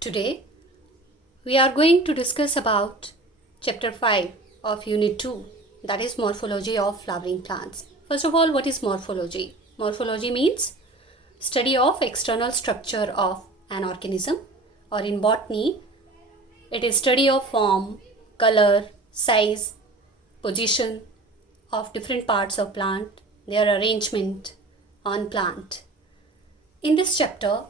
Today we are going to discuss about chapter 5 of unit 2, that is morphology of flowering plants. First of all, what is morphology? Morphology means study of external structure of an organism, or in botany it is study of form, color, size, position of different parts of plant, their arrangement on plant. In this chapter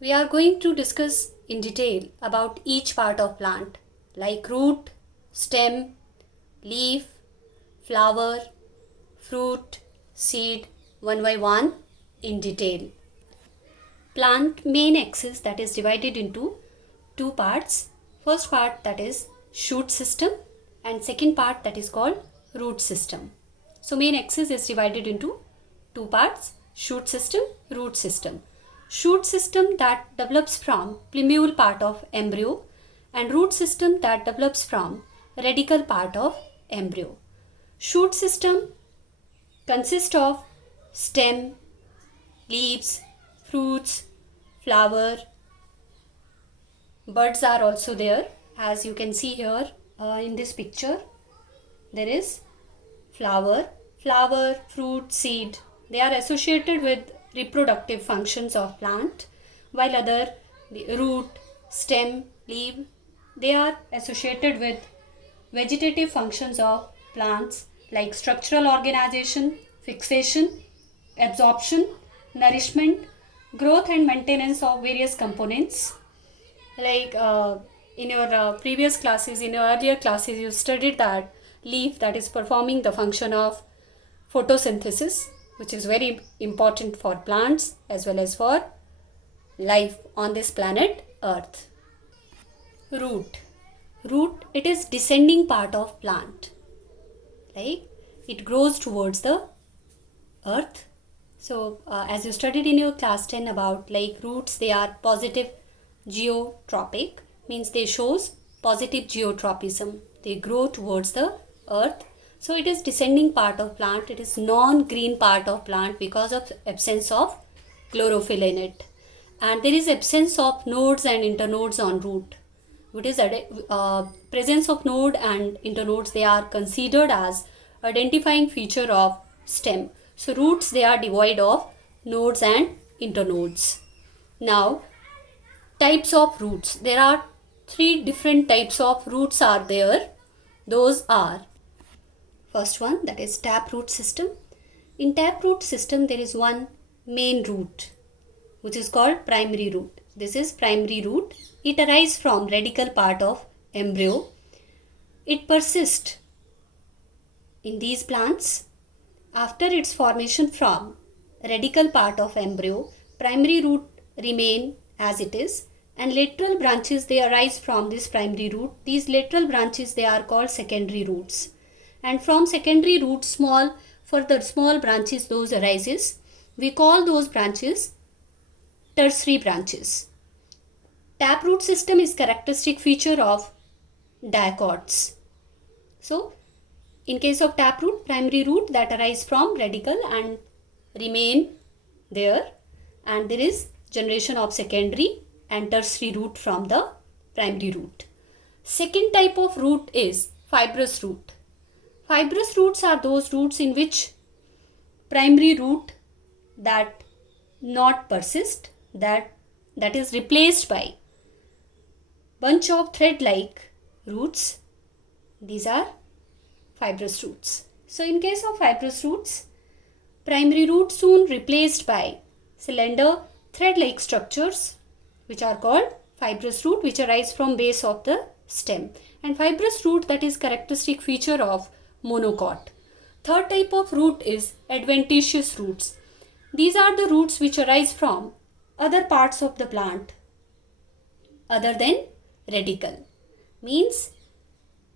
we are going to discuss in detail about each part of plant like root, stem, leaf, flower, fruit, seed, one by one in detail. Plant main axis, that is divided into two parts. First part, that is shoot system, and second part, that is called root system. So main axis is divided into two parts: shoot system, root system. Shoot system that develops from plumule part of embryo, and root system that develops from radical part of embryo. Shoot system consists of stem, leaves, fruits, flower. Buds are also there, as you can see here in this picture. There is flower, fruit, seed. They are associated with reproductive functions of plant, while other, the root, stem, leaf, they are associated with vegetative functions of plants like structural organization, fixation, absorption, nourishment, growth and maintenance of various components. Like in your previous classes, in your earlier classes, you studied that leaf, that is performing the function of photosynthesis, which is very important for plants as well as for life on this planet Earth. Root, it is descending part of plant, like it grows towards the earth. So as you studied in your class 10 about like roots, they are positive geotropic, means they shows positive geotropism. They grow towards the earth. So it is descending part of plant. It is non-green part of plant because of absence of chlorophyll in it. And there is absence of nodes and internodes on root. It is presence of node and internodes, they are considered as identifying feature of stem. So roots, they are devoid of nodes and internodes. Now, types of roots. There are three different types of roots are there. Those are, first one, that is taproot system. In taproot system, there is one main root, which is called primary root. This is primary root. It arises from radical part of embryo. It persists in these plants. After its formation from radical part of embryo, primary root remain as it is, and lateral branches, they arise from this primary root. These lateral branches, they are called secondary roots. And from secondary roots, further small branches, those arises. We call those branches tertiary branches. Taproot system is characteristic feature of dicots. So, in case of taproot, primary root that arise from radical and remain there, and there is generation of secondary and tertiary root from the primary root. Second type of root is fibrous root. Fibrous roots are those roots in which primary root that not persist, that is replaced by bunch of thread-like roots. These are fibrous roots. So in case of fibrous roots, primary root soon replaced by slender thread-like structures, which are called fibrous root, which arise from base of the stem. And fibrous root, that is characteristic feature of monocot. Third type of root is adventitious roots. These are the roots which arise from other parts of the plant other than radical. Means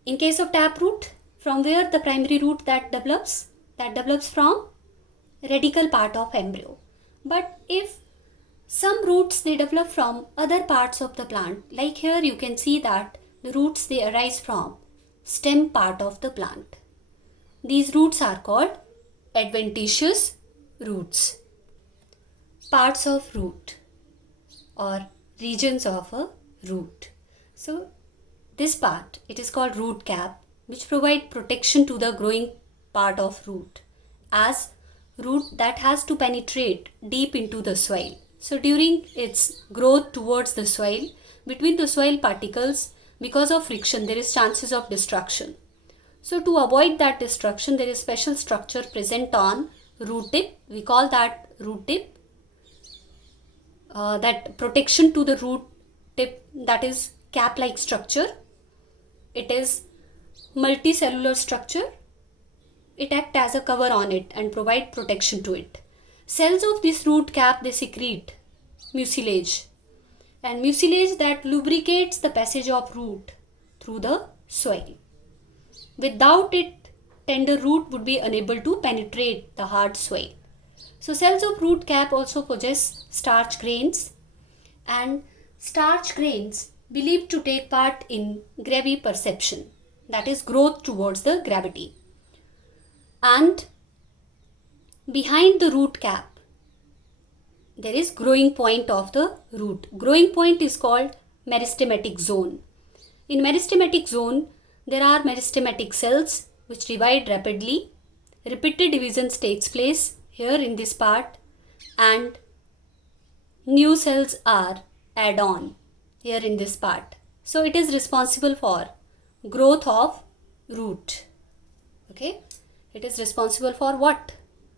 in case of taproot, from where the primary root that develops from radical part of embryo. But if some roots, they develop from other parts of the plant, like here you can see that the roots, they arise from stem part of the plant. These roots are called adventitious roots. Parts of root or regions of a root. So this part, it is called root cap, which provide protection to the growing part of root, as root that has to penetrate deep into the soil. So during its growth towards the soil, between the soil particles, because of friction, there is chances of destruction. So to avoid that destruction, there is special structure present on root tip. We call that root tip. That protection to the root tip, that is cap-like structure. It is multicellular structure. It acts as a cover on it and provide protection to it. Cells of this root cap, they secrete mucilage, and mucilage that lubricates the passage of root through the soil. Without it, tender root would be unable to penetrate the hard soil. So cells of root cap also possess starch grains, and starch grains believed to take part in graviperception, that is growth towards the gravity. And behind the root cap, there is growing point of the root. Growing point is called meristematic zone. In meristematic zone, there are meristematic cells which divide rapidly. Repeated divisions takes place here in this part, and new cells are add on here in this part. So it is responsible for growth of root. Okay, it is responsible for what?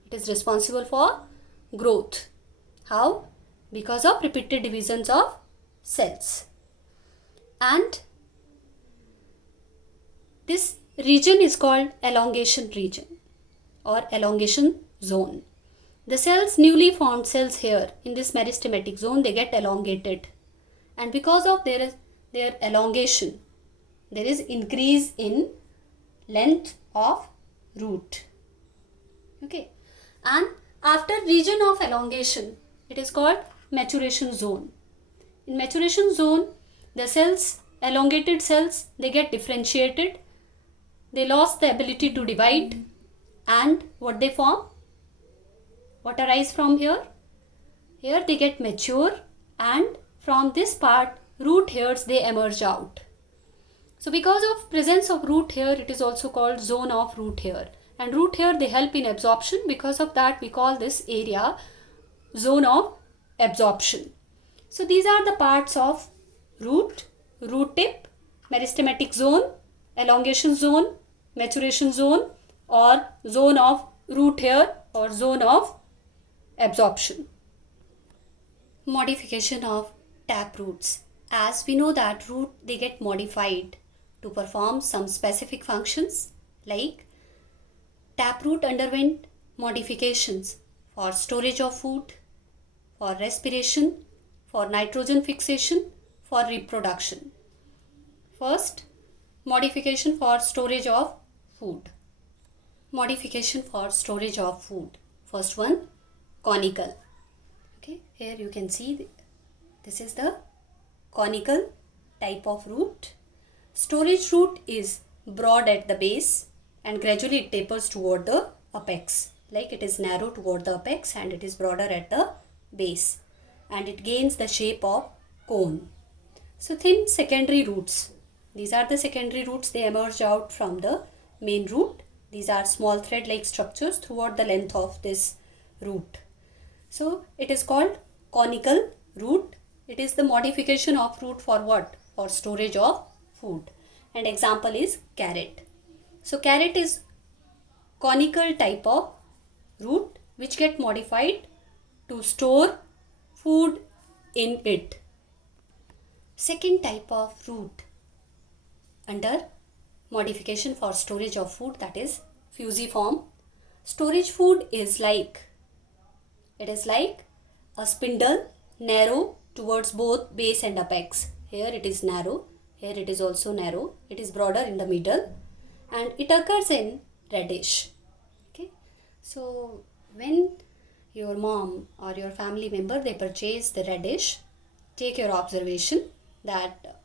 It is responsible for growth. How? Because of repeated divisions of cells. And this region is called elongation region or elongation zone. The cells, newly formed cells here in this meristematic zone, they get elongated, and because of their elongation, there is increase in length of root. Okay, and after region of elongation, it is called maturation zone. In maturation zone, the cells, elongated cells, they get differentiated. They lost the ability to divide, and what they form? What arise from here? Here they get mature, and from this part, root hairs, they emerge out. So because of presence of root hair, it is also called zone of root hair. And root hair, they help in absorption. Because of that, we call this area zone of absorption. So these are the parts of root, root tip, meristematic zone, elongation zone, maturation zone, or zone of root hair or zone of absorption. Modification of tap roots. As we know that root, they get modified to perform some specific functions, like taproot underwent modifications for storage of food, for respiration, for nitrogen fixation, for reproduction. First, modification for storage of food. Modification for storage of food. First one, conical. Okay, here you can see this is the conical type of root. Storage root is broad at the base and gradually it tapers toward the apex. Like it is narrow toward the apex and it is broader at the base, and it gains the shape of cone. So thin secondary roots. These are the secondary roots. They emerge out from the main root. These are small thread-like structures throughout the length of this root. So it is called conical root. It is the modification of root for what? For storage of food. And example is carrot. So carrot is conical type of root which get modified to store food in it. Second type of root under modification for storage of food, that is fusiform. Storage food is like, it is like a spindle, narrow towards both base and apex. Here it is narrow, here it is also narrow, it is broader in the middle, and it occurs in radish. Okay, so when your mom or your family member, they purchase the radish, take your observation that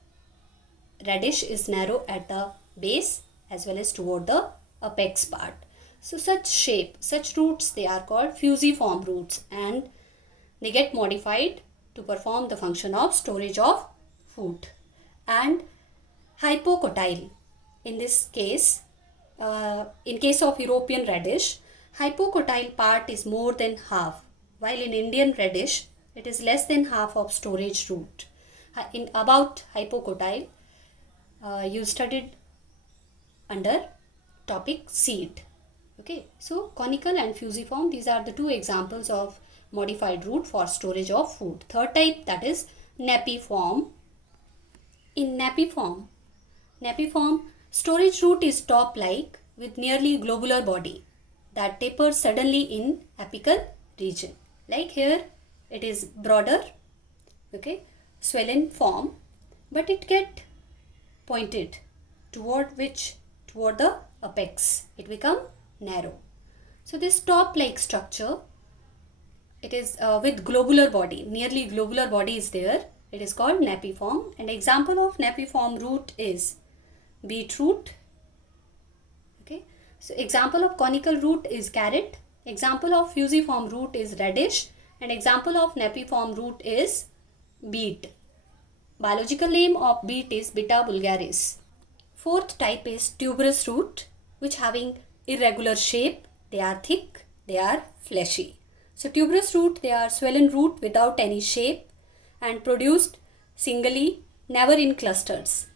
radish is narrow at the base as well as toward the apex part. So such shape, such roots, they are called fusiform roots, and they get modified to perform the function of storage of food. and hypocotyle. In this case, in case of European radish, hypocotyle part is more than half, while in Indian radish, it is less than half of storage root. In about hypocotyle, you studied under topic seed. Okay, so conical and fusiform, these are the two examples of modified root for storage of food. Third type, that is napiform. In napiform, storage root is top-like with nearly globular body that tapers suddenly in apical region. Like here, it is broader, okay, swollen form, but it get pointed toward the apex. It become narrow. So this top-like structure, it is with globular body, nearly globular body is there. It is called napiform. And example of napiform root is beetroot. Okay. So example of conical root is carrot. Example of fusiform root is radish. And example of napiform root is beet. Biological name of beet is Beta vulgaris. Fourth type is tuberous root, which having irregular shape. They are thick. They are fleshy. So tuberous root, they are swollen root without any shape and produced singly, never in clusters.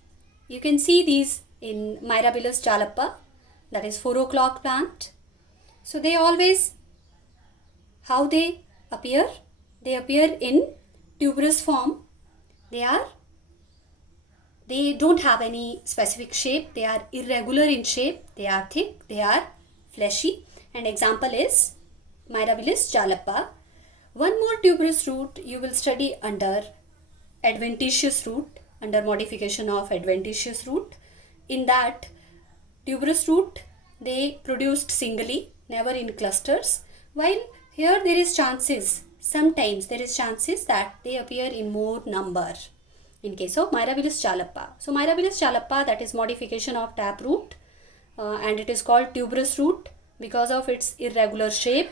You can see these in Mirabilis jalapa, that is 4 o'clock plant. So they always, how they appear? They appear in tuberous form. They don't have any specific shape. They are irregular in shape. They are thick. They are fleshy. And example is Mirabilis jalapa. One more tuberous root you will study under adventitious root, under modification of adventitious root. In that tuberous root, they produced singly, never in clusters, while here there is chances, sometimes there is chances that they appear in more number in case of Mirabilis jalapa. So Mirabilis jalapa, that is modification of taproot, and it is called tuberous root because of its irregular shape.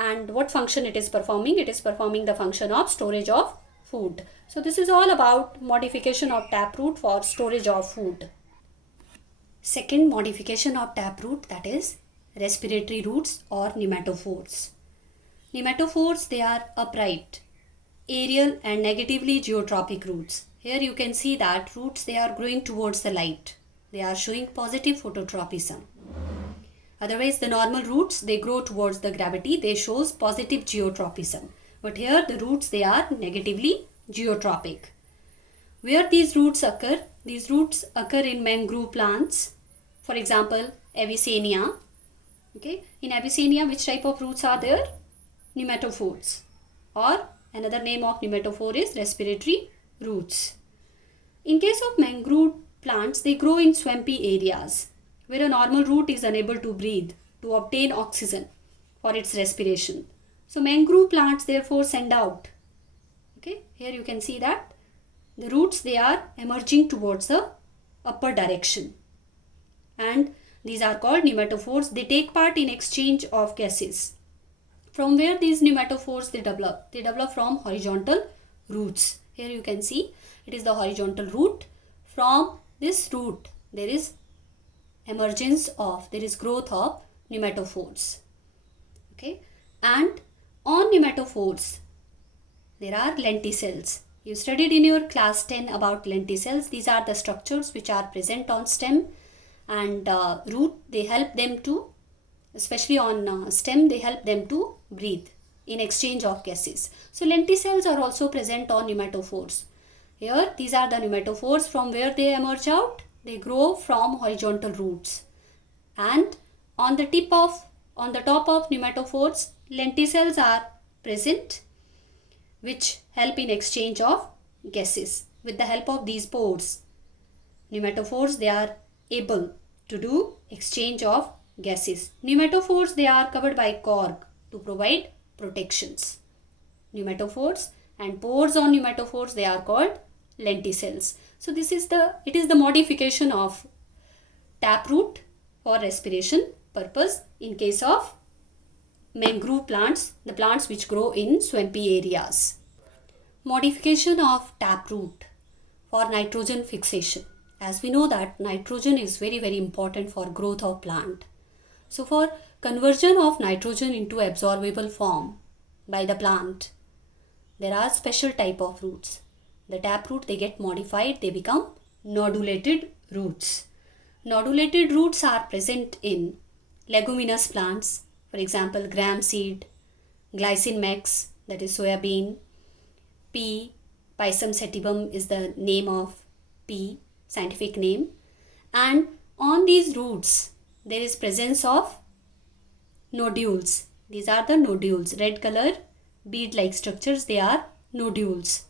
And what function it is performing? It is performing the function of storage of food. So this is all about modification of taproot for storage of food. Second modification of taproot, that is respiratory roots or nematophores. Nematophores, they are upright, aerial and negatively geotropic roots. Here you can see that roots, they are growing towards the light. They are showing positive phototropism. Otherwise, the normal roots, they grow towards the gravity. They shows positive geotropism. But here the roots, they are negatively geotropic. Where these roots occur? These roots occur in mangrove plants. For example, Avicennia. Okay. In Avicennia, which type of roots are there? Nematophores. Or another name of nematophore is respiratory roots. In case of mangrove plants, they grow in swampy areas where a normal root is unable to breathe, to obtain oxygen for its respiration. So mangrove plants therefore send out. Okay, here you can see that the roots, they are emerging towards the upper direction. And these are called nematophores. They take part in exchange of gases. From where these nematophores they develop? They develop from horizontal roots. Here you can see it is the horizontal root. From this root there is growth of nematophores. Okay, and on nematophores there are lenticels. You studied in your class 10 about lenticels. These are the structures which are present on stem and root. They help them to, especially on stem, they help them to breathe in exchange of gases. So lenticels are also present on nematophores. Here these are the nematophores. From where they emerge out? They grow from horizontal roots. And on the top of nematophores, lenticels are present which help in exchange of gases. With the help of these pores, nematophores, they are able to do exchange of gases. Nematophores, they are covered by cork to provide protections. Nematophores and pores on nematophores, they are called lenticels. So it is the modification of taproot for respiration purpose in case of mangrove plants, the plants which grow in swampy areas. Modification of taproot for nitrogen fixation. As we know that nitrogen is very important for growth of plant. So for conversion of nitrogen into absorbable form by the plant, there are special type of roots. The taproot, they get modified, they become nodulated roots. Nodulated roots are present in leguminous plants, for example gram seed, glycine max, that is soya bean, pea, Pisum sativum is the name of pea, scientific name, and on these roots there is presence of nodules. These are the nodules, red color bead like structures, they are nodules,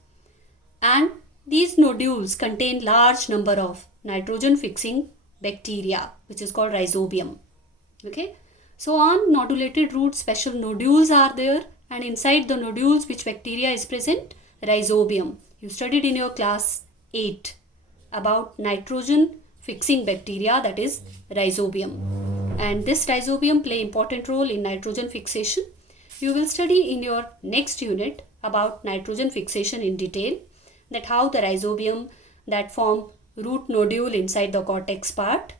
and these nodules contain large number of nitrogen fixing bacteria which is called rhizobium. Okay, so on nodulated roots special nodules are there, and inside the nodules which bacteria is present? Rhizobium. You studied in your class 8 about nitrogen fixing bacteria, that is rhizobium, and this rhizobium play important role in nitrogen fixation. You will study in your next unit about nitrogen fixation in detail, that how the rhizobium that form root nodule inside the cortex part.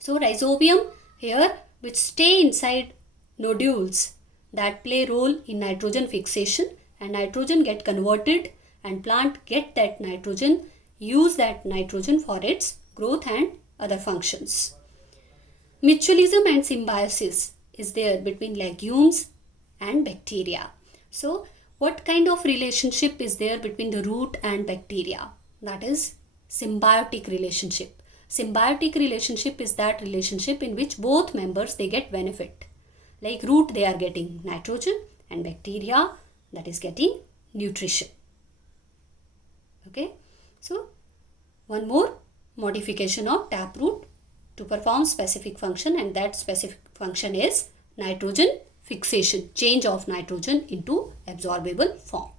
So rhizobium here which stay inside nodules that play role in nitrogen fixation, and nitrogen get converted and plant get that nitrogen, use that nitrogen for its growth and other functions. Mutualism and symbiosis is there between legumes and bacteria. So what kind of relationship is there between the root and bacteria? That is symbiotic relationship. Symbiotic relationship is that relationship in which both members they get benefit. Like root they are getting nitrogen and bacteria that is getting nutrition. Okay, so one more modification of taproot to perform specific function, and that specific function is nitrogen fixation, change of nitrogen into absorbable form.